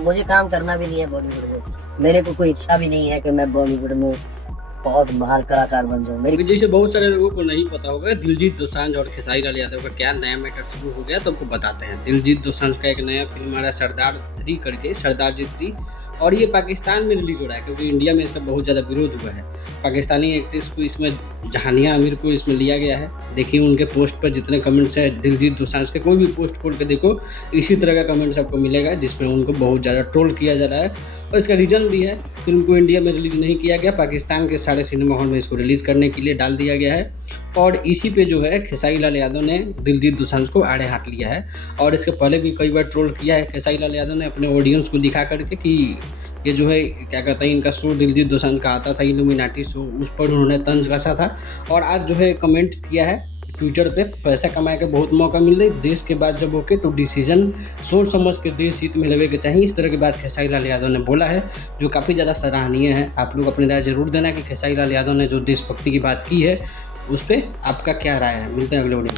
मुझे काम करना भी नहीं है बॉलीवुड में, मेरे को कोई इच्छा भी नहीं है कि मैं बॉलीवुड में बहुत महान कलाकार बन जाऊं। मेरी जैसे बहुत सारे लोगों को नहीं पता होगा, दिलजीत दोसांझ और खेसारी लाल यादव का क्या नया मैटर शुरू हो गया, तो आपको बताते हैं। दिलजीत दोसांझ का एक नया फिल्म आ रहा है सरदार 3 करके, सरदार जी 3, और ये पाकिस्तान में रिलीज हो रहा है क्योंकि इंडिया में इसका बहुत ज़्यादा विरोध हुआ है। पाकिस्तानी एक्ट्रेस को इसमें, जहानिया आमिर को इसमें लिया गया है। देखिए उनके पोस्ट पर जितने कमेंट्स हैं, दिलजीत दोसांझ के कोई भी पोस्ट खोल के देखो, इसी तरह का कमेंट्स आपको मिलेगा जिसमें उनको बहुत ज़्यादा ट्रोल किया जा रहा है। और इसका रीज़न भी है, फिल्म को इंडिया में रिलीज़ नहीं किया गया, पाकिस्तान के सारे सिनेमा हॉल में इसको रिलीज़ करने के लिए डाल दिया गया है। और इसी पे जो है खेसारी लाल यादव ने दिलजीत दोसांझ को आड़े हाथ लिया है। और इसके पहले भी कई बार ट्रोल किया है खेसारी लाल यादव ने अपने ऑडियंस को दिखा करके कि ये जो है क्या कहते हैं, इनका शो दिलजीत दोसांझ का आता था इल्यूमिनाटी शो, उस पर उन्होंने तंज कसा था। और आज जो है कमेंट किया है ट्विटर पे, पैसा कमाए के बहुत मौका मिल रही, देश के बाद जब होके तो डिसीजन सोच समझ के देश हित में लेवे के चाहिए, इस तरह की बात खेसारी लाल यादव ने बोला है, जो काफ़ी ज़्यादा सराहनीय है। आप लोग अपनी राय जरूर देना कि खेसारी लाल यादव ने जो देशभक्ति की बात की है उस पर आपका क्या राय है। मिलते हैं अगले वीडियो में।